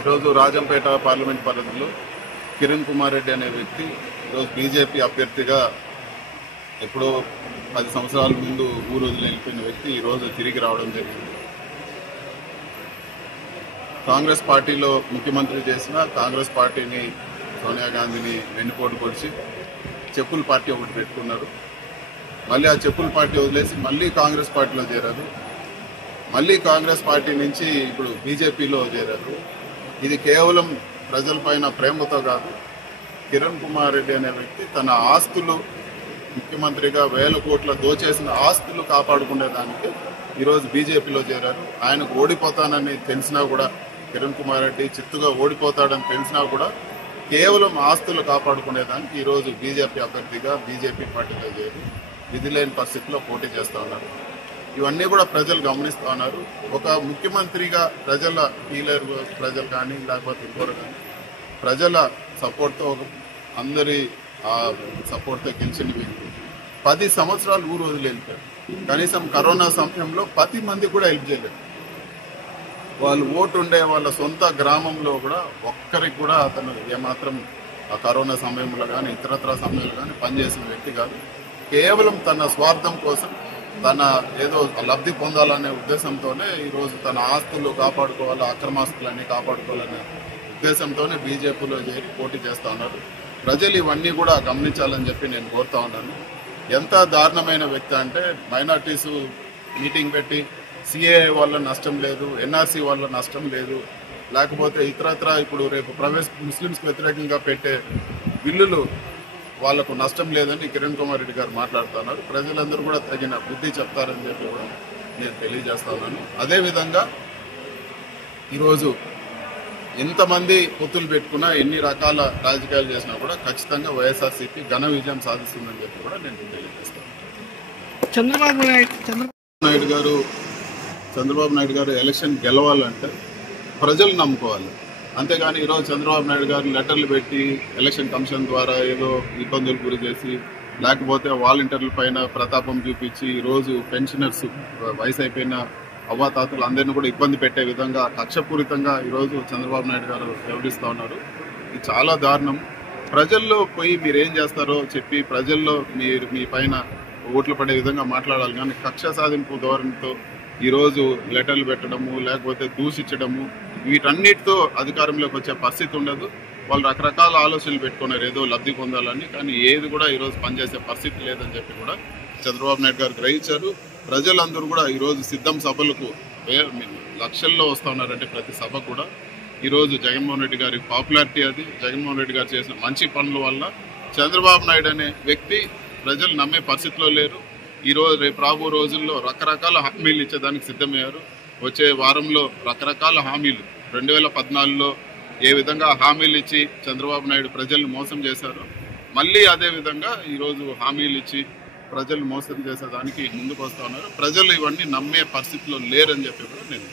ఈరోజు రాజంపేట పార్లమెంట్ పరిధిలో కిరణ్ కుమార్ రెడ్డి అనే వ్యక్తి ఈరోజు బీజేపీ అభ్యర్థిగా ఎప్పుడో 10 సంవత్సరాల ముందు ఊరు వదిలి వెళ్ళిపోయిన వ్యక్తి ఈరోజు తిరిగి రావడం జరిగింది. కాంగ్రెస్ పార్టీలో ముఖ్యమంత్రి చేసిన కాంగ్రెస్ పార్టీని సోనియా గాంధీని వెన్నుపోటు పొడిచి చెప్పుల పార్టీ ఒకటి పెట్టుకున్నారు. మళ్ళీ ఆ చెప్పుల పార్టీ వదిలేసి మళ్ళీ కాంగ్రెస్ పార్టీలో చేరారు. మళ్ళీ కాంగ్రెస్ పార్టీ నుంచి ఇప్పుడు బీజేపీలో చేరారు. ఇది కేవలం ప్రజలపైన ప్రేమతో కాదు. కిరణ్ కుమార్ రెడ్డి అనే వ్యక్తి తన ఆస్తులు ముఖ్యమంత్రిగా 1000 కోట్ల దోచేసిన ఆస్తులు కాపాడుకునేదానికి ఈరోజు బీజేపీలో చేరారు. ఆయనకు ఓడిపోతానని తెలిసినా కూడా, కిరణ్ కుమార్ రెడ్డి చిత్తుగా ఓడిపోతాడని తెలిసినా కూడా కేవలం ఆస్తులు కాపాడుకునేదానికి ఈరోజు బీజేపీ అభ్యర్థిగా బీజేపీ పార్టీలో చేరి విధి లేని పరిస్థితిలో పోటీ చేస్తూ ఉన్నారు. ఇవన్నీ కూడా ప్రజలు గమనిస్తూ ఉన్నారు. ఒక ముఖ్యమంత్రిగా ప్రజల హీలర్, ప్రజలు కానీ లేకపోతే ఇంకోరు కానీ ప్రజల సపోర్ట్తో అందరి సపోర్ట్తో గెలిచిన వ్యక్తి 10 సంవత్సరాలు ఊరు వదిలి వెళ్ళిపోయారు. కనీసం కరోనా సమయంలో 10 మంది కూడా హెల్ప్ చేయలేదు. వాళ్ళు ఓటు ఉండే వాళ్ళ సొంత గ్రామంలో కూడా ఒక్కరికి కూడా అతను ఏమాత్రం ఆ కరోనా సమయంలో కానీ ఇతరత్ర సమయంలో కానీ పనిచేసిన వ్యక్తి కాదు. కేవలం తన స్వార్థం కోసం, తన ఏదో లబ్ధి పొందాలనే ఉద్దేశంతోనే ఈరోజు తన ఆస్తులు కాపాడుకోవాలి, అక్రమాస్తులన్నీ కాపాడుకోవాలనే ఉద్దేశంతోనే బీజేపీలో చేరి పోటీ చేస్తూ ఉన్నారు. ప్రజలు ఇవన్నీ కూడా గమనించాలని చెప్పి నేను కోరుతా ఉన్నాను. ఎంత దారుణమైన వ్యక్తి అంటే, మైనార్టీస్ మీటింగ్ పెట్టి సిఏఏ వల్ల నష్టం లేదు, ఎన్ఆర్సీ వల్ల నష్టం లేదు, లేకపోతే ఇతరత్ర ఇప్పుడు రేపు ముస్లింస్కి వ్యతిరేకంగా పెట్టే బిల్లులు వాళ్లకు నష్టం లేదని కిరణ్ కుమార్ రెడ్డి గారు మాట్లాడుతున్నారు. ప్రజలందరూ కూడా తగిన బుద్ధి చెప్తారని చెప్పి కూడా నేను తెలియజేస్తా ఉన్నాను. అదేవిధంగా ఈరోజు ఎంతమంది పొత్తులు పెట్టుకున్నా, ఎన్ని రకాల రాజకీయాలు చేసినా కూడా ఖచ్చితంగా వైఎస్ఆర్సీపీ ఘన విజయం సాధిస్తుందని చెప్పి కూడా నేను తెలియజేస్తాను. చంద్రబాబు నాయుడు గారు ఎలక్షన్ గెలవాలంటే ప్రజలు నమ్ముకోవాలి. అంతేగాని ఈరోజు చంద్రబాబు నాయుడు గారు లెటర్లు పెట్టి ఎలక్షన్ కమిషన్ ద్వారా ఏదో ఇబ్బందులు గురి చేసి, లేకపోతే వాలంటీర్ల పైన ప్రతాపం చూపించి ఈరోజు పెన్షనర్స్, వయసు అయిపోయిన అవ్వాతాతలు అందరినీ కూడా ఇబ్బంది పెట్టే విధంగా కక్షపూరితంగా ఈరోజు చంద్రబాబు నాయుడు గారు వ్యవహరిస్తూ ఉన్నారు. ఇది చాలా దారుణం. ప్రజల్లో పోయి మీరు ఏం చేస్తారో చెప్పి ప్రజల్లో మీ పైన ఓట్లు పడే విధంగా మాట్లాడాలి. కానీ కక్ష సాధింపు ధోరణితో ఈరోజు లెటర్లు పెట్టడము, లేకపోతే దూషించడము, వీటన్నిటితో అధికారంలోకి వచ్చే పరిస్థితి ఉండదు. వాళ్ళు రకరకాల ఆలోచనలు పెట్టుకున్నారు ఏదో లబ్ధి పొందాలని. కానీ ఏది కూడా ఈరోజు పనిచేసే పరిస్థితి లేదని చెప్పి కూడా చంద్రబాబు నాయుడు గారు గ్రహించారు. ప్రజలందరూ కూడా ఈరోజు సిద్ధం సభలకు లక్షల్లో వస్తూ ఉన్నారంటే ప్రతి సభ కూడా ఈరోజు జగన్మోహన్ రెడ్డి గారి పాపులారిటీ, అది జగన్మోహన్ రెడ్డి గారు చేసిన మంచి పనుల వల్ల చంద్రబాబు నాయుడు అనే వ్యక్తి ప్రజలు నమ్మే పరిస్థితిలో లేరు. ఈరోజు రేపు రాబో రోజుల్లో రకరకాల హామీలు ఇచ్చేదానికి సిద్ధమయ్యారు. వచ్చే వారంలో రకరకాల హామీలు 2014లో ఏ విధంగా హామీలు ఇచ్చి చంద్రబాబు నాయుడు ప్రజల్ని మోసం చేశారు, మళ్ళీ అదే విధంగా ఈరోజు హామీలు ఇచ్చి ప్రజలు మోసం చేసేదానికి ముందుకు వస్తూ ఉన్నారు. ప్రజలు ఇవన్నీ నమ్మే పరిస్థితిలో లేరని చెప్పి కూడా నేను